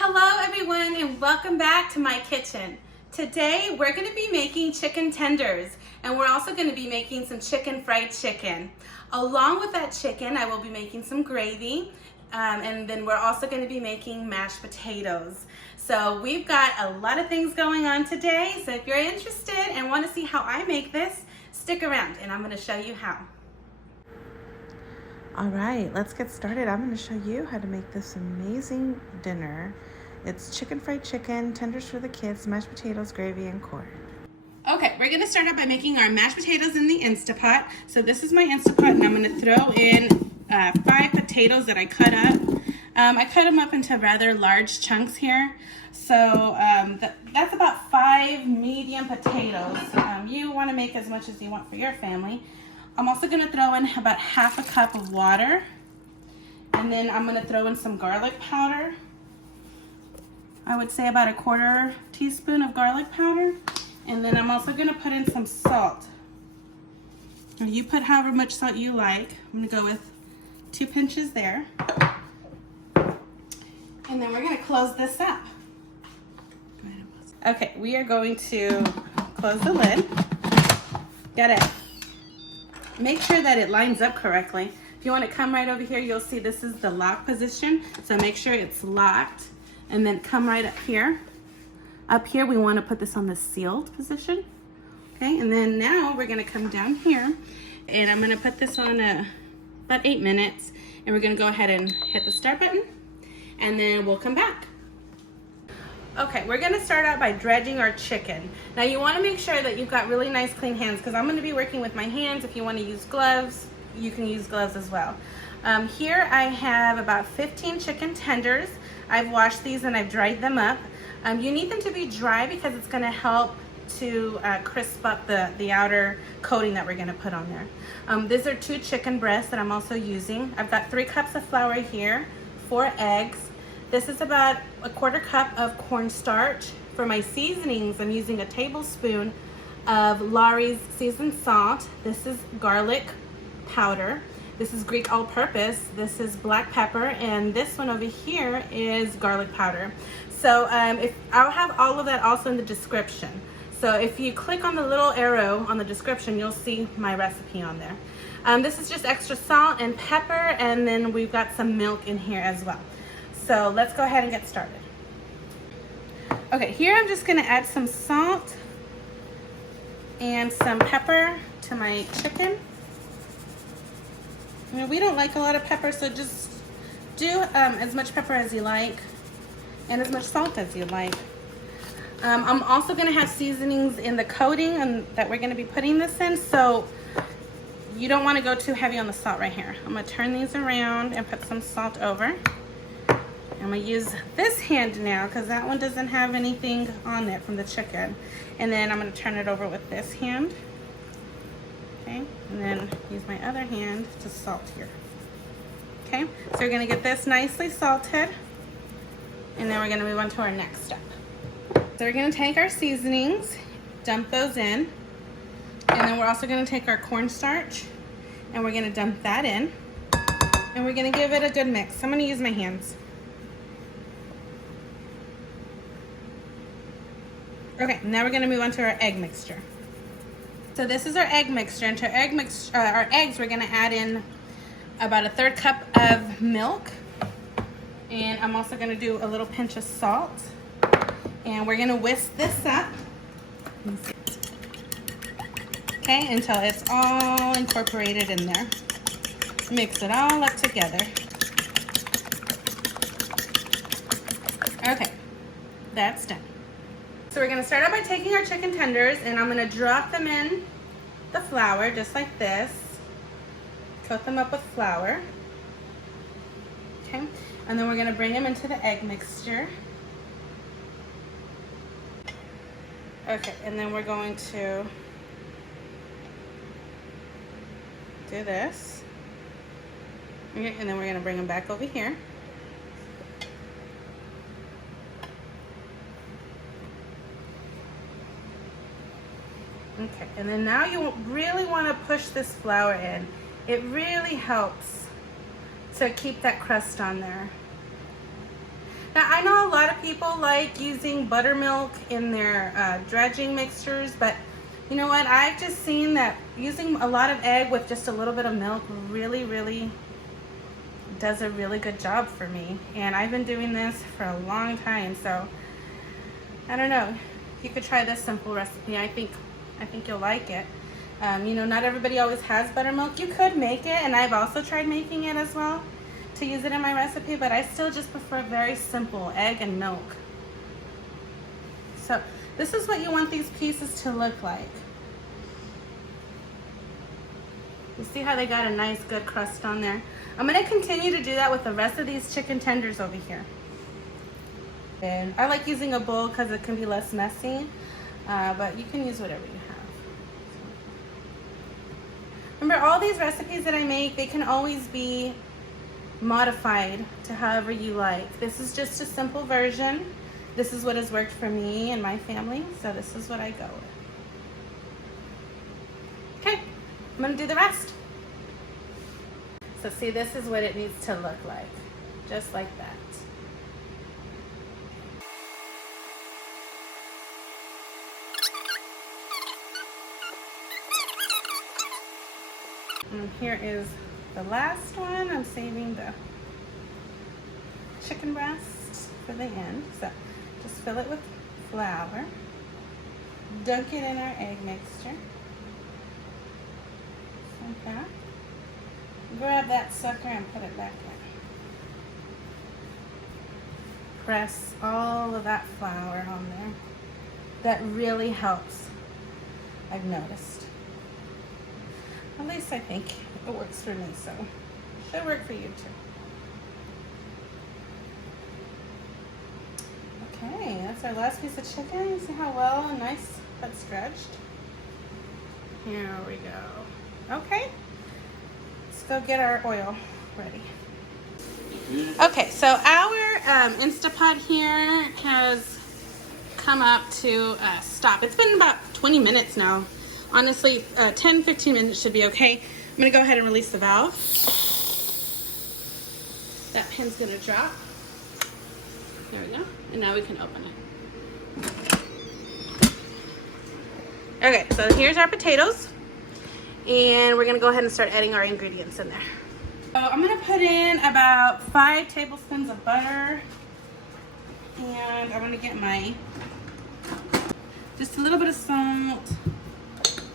Hello everyone and welcome back to my kitchen. Today we're going to be making chicken tenders and we're also going to be making some fried chicken. Along with that chicken I will be making some gravy and then we're also going to be making mashed potatoes. So we've got a lot of things going on today, so if you're interested and want to see how I make this, stick around and I'm going to show you how. All right, let's get started. I'm going to show you how to make this amazing dinner. It's fried chicken, tenders for the kids, mashed potatoes, gravy, and corn. Okay, we're going to start out by making our mashed potatoes in the Instapot. So this is my Instapot and I'm going to throw in 5 potatoes that I cut up. I cut them up into rather large chunks here. So that's about 5 medium potatoes. You want to make as much as you want for your family. I'm also going to throw in about half a cup of water, and then I'm going to throw in some garlic powder. I would say about a 1/4 teaspoon of garlic powder, and then I'm also going to put in some salt. You put however much salt you like. I'm going to go with 2 pinches there, and then we're going to close this up. Okay, we are going to close the lid. Got it. Make sure that it lines up correctly. If you want to come right over here, you'll see this is the lock position. So make sure it's locked and then come right up here. Up here, we want to put this on the sealed position. Okay, and then now we're going to come down here and I'm going to put this on about 8 minutes and we're going to go ahead and hit the start button and then we'll come back. Okay, we're gonna start out by dredging our chicken. Now you wanna make sure that you've got really nice clean hands because I'm gonna be working with my hands. If you wanna use gloves, you can use gloves as well. Here I have about 15 chicken tenders. I've washed these and I've dried them up. You need them to be dry because it's gonna help to crisp up the outer coating that we're gonna put on there. These are 2 chicken breasts that I'm also using. I've got 3 cups of flour here, 4 eggs. This is about a 1/4 cup of cornstarch. For my seasonings, I'm using a tablespoon of Lawrys seasoned salt. This is garlic powder. This is Greek all-purpose. This is black pepper, and this one over here is garlic powder. So I'll have all of that also in the description. So if you click on the little arrow on the description, you'll see my recipe on there. This is just extra salt and pepper, and then we've got some milk in here as well. So let's go ahead and get started. Okay, here I'm just gonna add some salt and some pepper to my chicken. You know, we don't like a lot of pepper, so just do as much pepper as you like and as much salt as you like. I'm also gonna have seasonings in the coating that we're gonna be putting this in, so you don't wanna go too heavy on the salt right here. I'm gonna turn these around and put some salt over. I'm gonna use this hand now because that one doesn't have anything on it from the chicken. And then I'm gonna turn it over with this hand. Okay, and then use my other hand to salt here. Okay, so we're gonna get this nicely salted and then we're gonna move on to our next step. So we're gonna take our seasonings, dump those in, and then we're also gonna take our cornstarch and we're gonna dump that in, and we're gonna give it a good mix. I'm gonna use my hands. Okay, now we're gonna move on to our egg mixture. So this is our egg mixture. And to our eggs, we're gonna add in about a 1/3 cup of milk. And I'm also gonna do a little pinch of salt. And we're gonna whisk this up. Okay, until it's all incorporated in there. Mix it all up together. Okay, that's done. So we're gonna start out by taking our chicken tenders and I'm gonna drop them in the flour just like this. Coat them up with flour. Okay, and then we're gonna bring them into the egg mixture. Okay, and then we're going to do this. Okay, and then we're gonna bring them back over here. Okay, and then now you really want to push this flour in. It really helps to keep that crust on there. Now I know a lot of people like using buttermilk in their dredging mixtures, but you know what? I've just seen that using a lot of egg with just a little bit of milk really does a really good job for me. And I've been doing this for a long time, so I don't know. You could try this simple recipe. I think you'll like it. You know, not everybody always has buttermilk. You could make it, and I've also tried making it as well to use it in my recipe, but I still just prefer very simple egg and milk. So this is what you want these pieces to look like. You see how they got a nice good crust on there? I'm gonna continue to do that with the rest of these chicken tenders over here. And I like using a bowl because it can be less messy, but you can use whatever you have. Remember, all these recipes that I make, they can always be modified to however you like. This is just a simple version. This is what has worked for me and my family, so this is what I go with. Okay, I'm gonna do the rest. So see, this is what it needs to look like, just like that. And here is the last one. I'm saving the chicken breast for the end. So just fill it with flour. Dunk it in our egg mixture. Like that. Grab that sucker and put it back in. Press all of that flour on there. That really helps, I've noticed. At least I think it works for me, so it should work for you too. Okay, that's our last piece of chicken. You see how well and nice that's stretched? Here we go. Okay, let's go get our oil ready. Okay, so our Instapot here has come up to a stop. It's been about 20 minutes now. Honestly, 10-15 minutes should be okay. I'm gonna go ahead and release the valve. That pin's gonna drop. There we go. And now we can open it. Okay, so here's our potatoes. And we're gonna go ahead and start adding our ingredients in there. So I'm gonna put in about 5 tablespoons of butter. And I'm gonna get my, just a little bit of salt.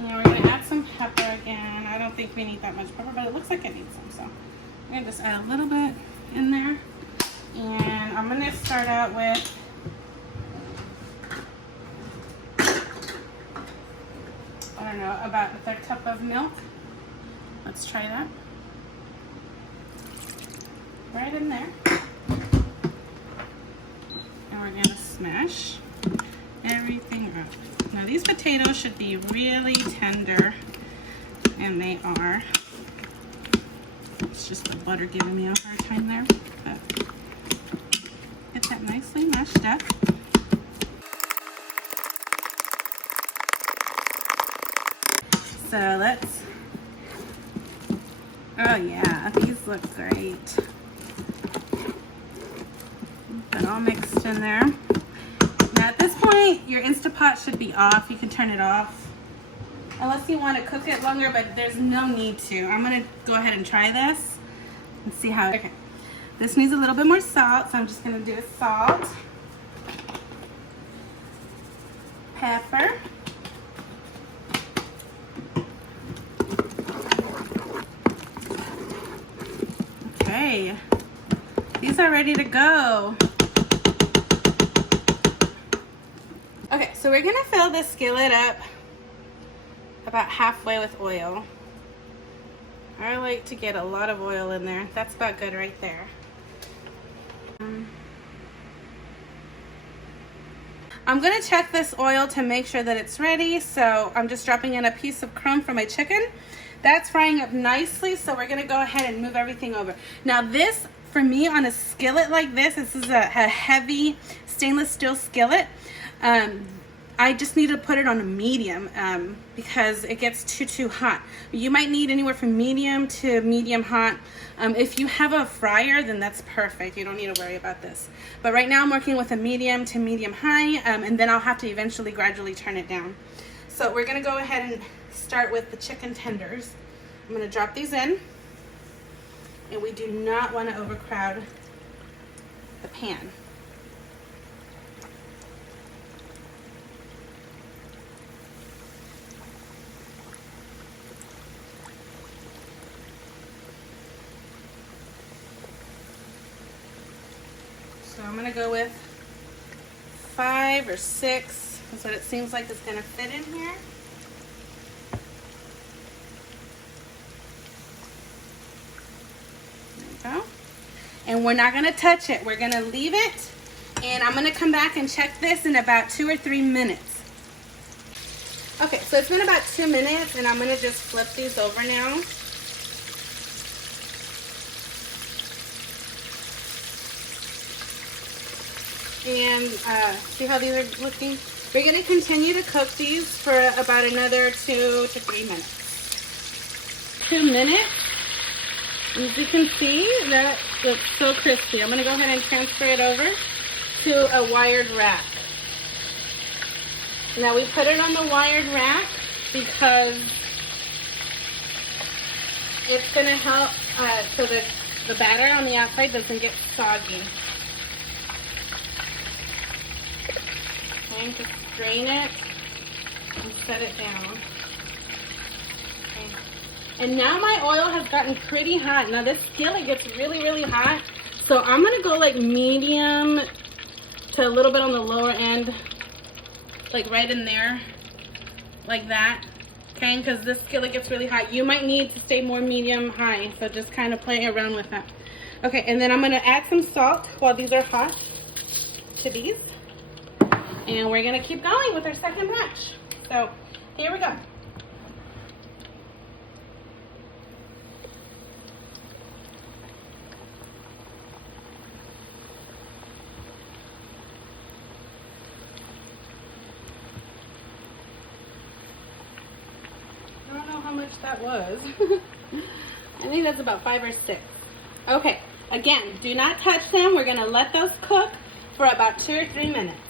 And we're gonna add some pepper again. I don't think we need that much pepper, but it looks like it needs some. So I'm gonna just add a little bit in there. And I'm gonna start out with I don't know, about a 1/3 cup of milk. Let's try that. Right in there. And we're gonna smash everything up. Now these potatoes should be really tender, and they are. It's just the butter giving me a hard time there. But get that nicely mashed up. So let's, oh yeah, these look great. Got all mixed in there. Now at this point, your Instapot should be off. You can turn it off. Unless you want to cook it longer, but there's no need to. I'm gonna go ahead and try this and see how, okay. This needs a little bit more salt, so I'm just gonna do salt, pepper, okay, these are ready to go. Okay, so we're gonna fill this skillet up about halfway with oil. I like to get a lot of oil in there. That's about good right there. I'm gonna check this oil to make sure that it's ready. So I'm just dropping in a piece of crumb for my chicken. That's frying up nicely, so we're gonna go ahead and move everything over. Now this, for me, on a skillet like this is a heavy stainless steel skillet. I just need to put it on a medium because it gets too hot. You might need anywhere from medium to medium hot. If you have a fryer, then that's perfect. You don't need to worry about this. But right now I'm working with a medium to medium high, and then I'll have to eventually gradually turn it down. So we're gonna go ahead and start with the chicken tenders. I'm gonna drop these in, and we do not want to overcrowd the pan. So I'm gonna go with 5 or 6. That's what it seems like it's gonna fit in here. There we go. And we're not gonna touch it. We're gonna leave it, and I'm gonna come back and check this in about 2 or 3 minutes. Okay, so it's been about 2 minutes, and I'm gonna just flip these over now. And see how these are looking? We're going to continue to cook these for about another 2 to 3 minutes. 2 minutes. As you can see, that looks so crispy. I'm going to go ahead and transfer it over to a wired rack. Now we put it on the wired rack because it's going to help so that the batter on the outside doesn't get soggy. Okay, just drain it and set it down. Okay. And now my oil has gotten pretty hot. Now this skillet gets really hot, so I'm gonna go like medium to a little bit on the lower end, like right in there, like that. Okay, because this skillet gets really hot. You might need to stay more medium high, so just kind of play around with that. Okay, and then I'm gonna add some salt while these are hot to these. And we're gonna keep going with our second batch. So here we go. I don't know how much that was. I think that's about 5 or 6. Okay, again, do not touch them. We're gonna let those cook for about 2 or 3 minutes.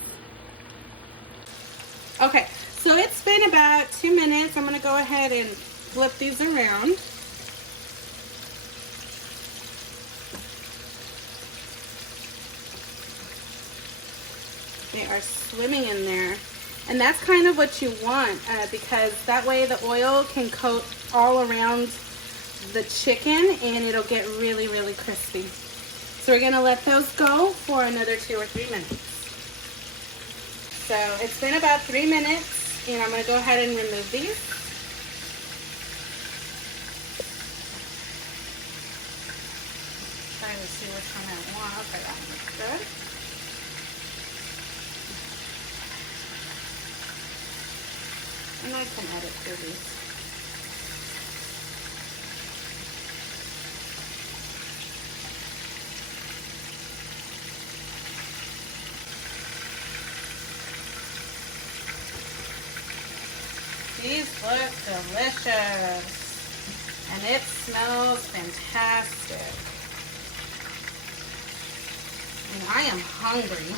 Okay, so it's been about 2 minutes. I'm gonna go ahead and flip these around. They are swimming in there. And that's kind of what you want because that way the oil can coat all around the chicken and it'll get really crispy. So we're gonna let those go for another 2 or 3 minutes. So it's been about 3 minutes, and I'm going to go ahead and remove these. Trying to see which one I want. Okay, that looks good. And I can edit through these. These look delicious, and it smells fantastic. And I am hungry.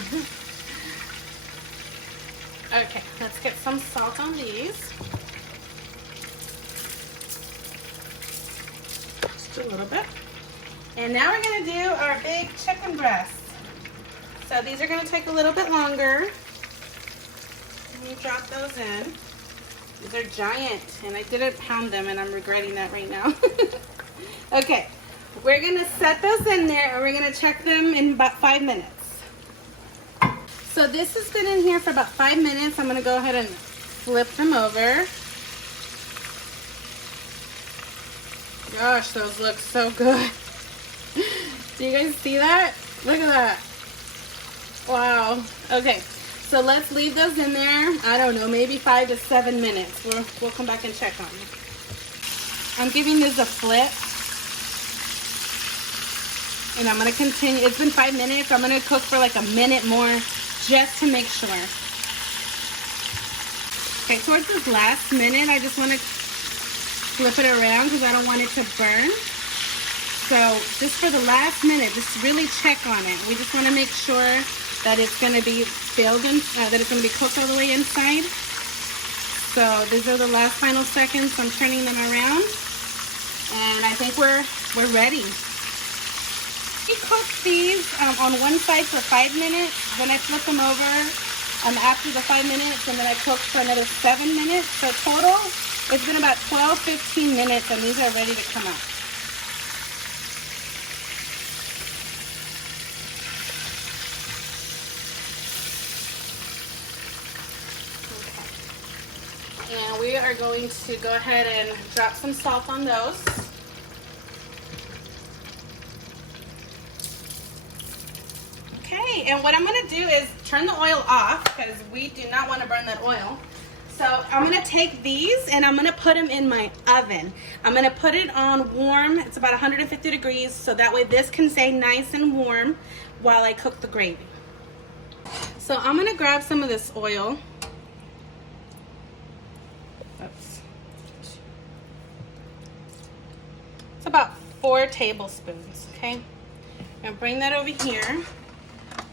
Okay, let's get some salt on these. Just a little bit. And now we're gonna do our big chicken breasts. So these are gonna take a little bit longer. Let me drop those in. These are giant, and I didn't pound them, and I'm regretting that right now. Okay, we're gonna set those in there, and we're gonna check them in about 5 minutes. So this has been in here for about 5 minutes. I'm gonna go ahead and flip them over. Gosh, those look so good. Do you guys see that? Look at that. Wow. Okay. So let's leave those in there, I don't know, maybe 5 to 7 minutes. We'll come back and check on them. I'm giving this a flip. And I'm gonna continue, it's been 5 minutes. I'm gonna cook for like a minute more just to make sure. Okay, towards this last minute, I just want to flip it around because I don't want it to burn. So just for the last minute, just really check on it. We just want to make sure that it's going to be filled in, that it's going to be cooked all the way inside. So these are the last final seconds. I'm turning them around, and I think we're ready. We cook these on one side for 5 minutes. Then I flip them over after the 5 minutes, and then I cook for another 7 minutes. So total, it's been about 12-15 minutes, and these are ready to come out. And we are going to go ahead and drop some salt on those. Okay, and what I'm going to do is turn the oil off because we do not want to burn that oil. So I'm going to take these and I'm going to put them in my oven. I'm going to put it on warm. It's about 150 degrees, so that way this can stay nice and warm while I cook the gravy. So I'm going to grab some of this oil. It's about 4 tablespoons, okay? Now bring that over here.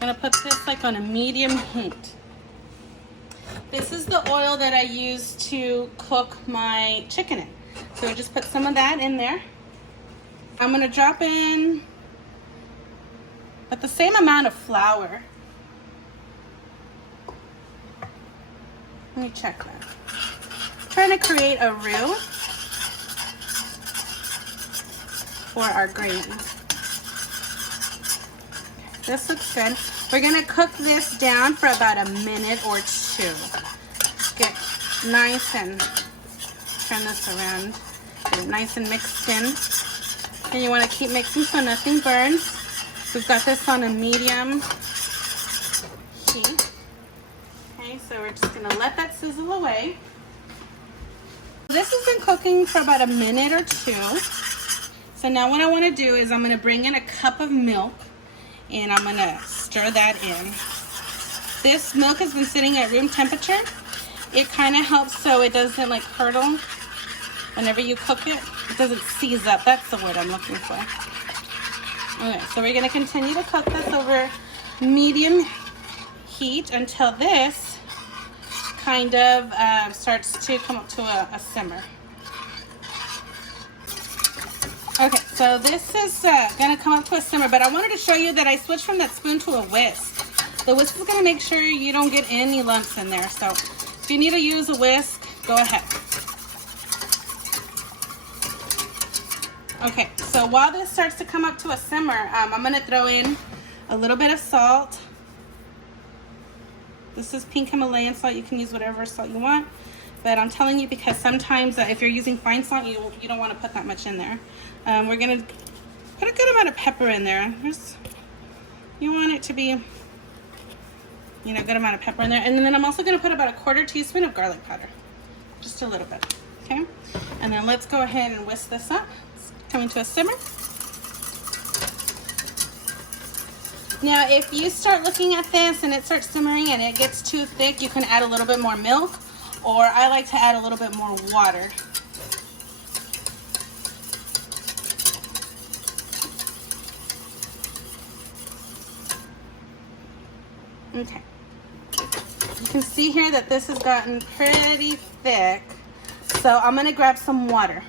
I'm gonna put this like on a medium heat. This is the oil that I use to cook my chicken in. So I just put some of that in there. I'm gonna drop in about the same amount of flour. Let me check that. I'm trying to create a roux for our gravy. This looks good. We're gonna cook this down for about a minute or 2. Get nice and turn this around. Get it nice and mixed in. And you wanna keep mixing so nothing burns. We've got this on a medium heat. Okay, so we're just gonna let that sizzle away. This has been cooking for about a minute or 2. So now what I want to do is I'm going to bring in a cup of milk and I'm going to stir that in. This milk has been sitting at room temperature. It kind of helps so it doesn't like curdle whenever you cook it. It doesn't seize up. That's the word I'm looking for. Okay, so we're going to continue to cook this over medium heat until this kind of starts to come up to a simmer. Okay, so this is gonna come up to a simmer, but I wanted to show you that I switched from that spoon to a whisk. The whisk is gonna make sure you don't get any lumps in there. So if you need to use a whisk, go ahead. Okay, so while this starts to come up to a simmer, I'm gonna throw in a little bit of salt. This is pink Himalayan salt. You can use whatever salt you want. But I'm telling you because sometimes if you're using fine salt, you don't want to put that much in there. We're going to put a good amount of pepper in there. You want it to be, you know, a good amount of pepper in there. And then I'm also going to put about a 1/4 teaspoon of garlic powder. Just a little bit, okay? And then let's go ahead and whisk this up. It's coming to a simmer. Now, if you start looking at this and it starts simmering and it gets too thick, you can add a little bit more milk. Or I like to add a little bit more water. Okay. You can see here that this has gotten pretty thick. So I'm going to grab some water.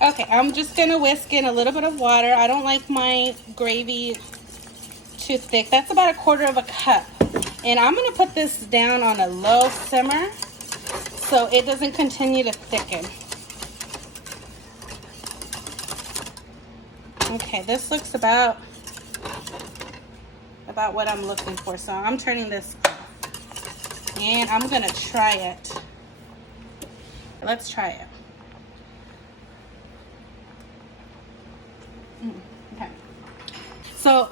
Okay, I'm just going to whisk in a little bit of water. I don't like my gravy too thick. That's about 1/4 cup. And I'm going to put this down on a low simmer so it doesn't continue to thicken. Okay, this looks about what I'm looking for. So I'm turning this off. And I'm going to try it. Let's try it. Okay. So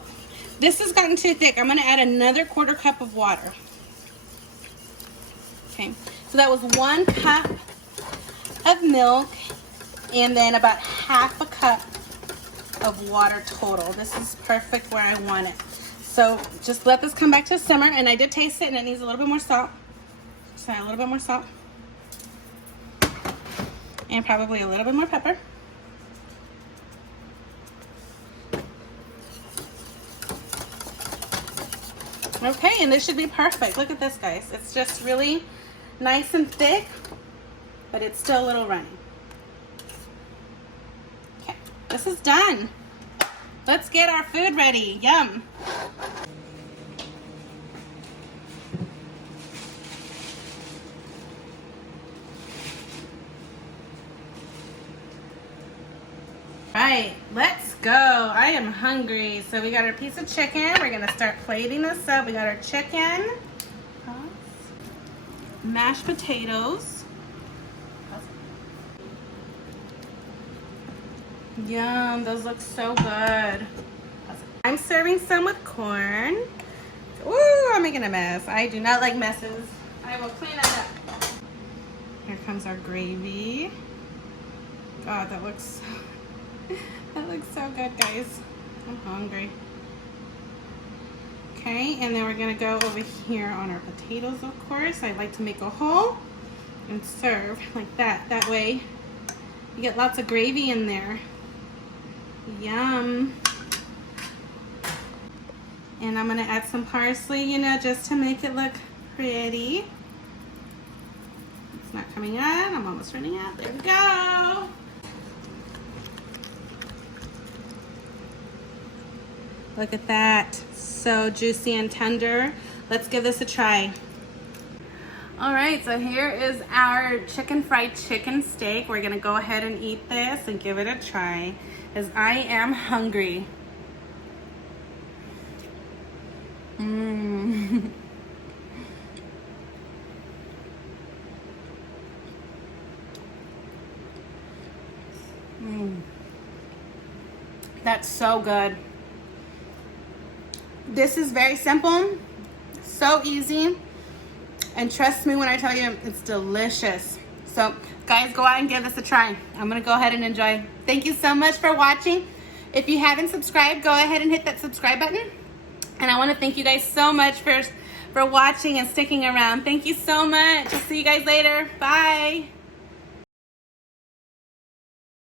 this has gotten too thick. I'm going to add another 1/4 cup of water. Okay, so that was 1 cup of milk and then about 1/2 cup of water total. This is perfect where I want it. So just let this come back to a simmer, and I did taste it and it needs a little bit more salt. Just add a little bit more salt. And probably a little bit more pepper. Okay, and this should be perfect. Look at this, guys. It's just really nice and thick, but it's still a little runny. Okay, this is done. Let's get our food ready. Yum. Right, let's go. I am hungry. So we got our piece of chicken. We're gonna start plating this up. We got our chicken, mashed potatoes. Yum, those look so good. I'm serving some with corn. Ooh, I'm making a mess. I do not like messes. I will clean it up. Here comes our gravy. God, that looks so good, guys. I'm hungry. Okay, and then we're gonna go over here on our potatoes, of course. I like to make a hole and serve like that. That way you get lots of gravy in there. Yum. And I'm gonna add some parsley, you know, just to make it look pretty. It's not coming on. I'm almost running out. There we go. Look at that. So juicy and tender. Let's give this a try. All right, so here is our fried chicken steak. We're gonna go ahead and eat this and give it a try, as I am hungry. Mmm. That's so good. This is very simple, so easy, and trust me when I tell you, it's delicious. So guys, go out and give this a try. I'm gonna go ahead and enjoy. Thank you so much for watching. If you haven't subscribed, go ahead and hit that subscribe button. And I want to thank you guys so much for watching and sticking around. Thank you so much. I'll see you guys later. Bye.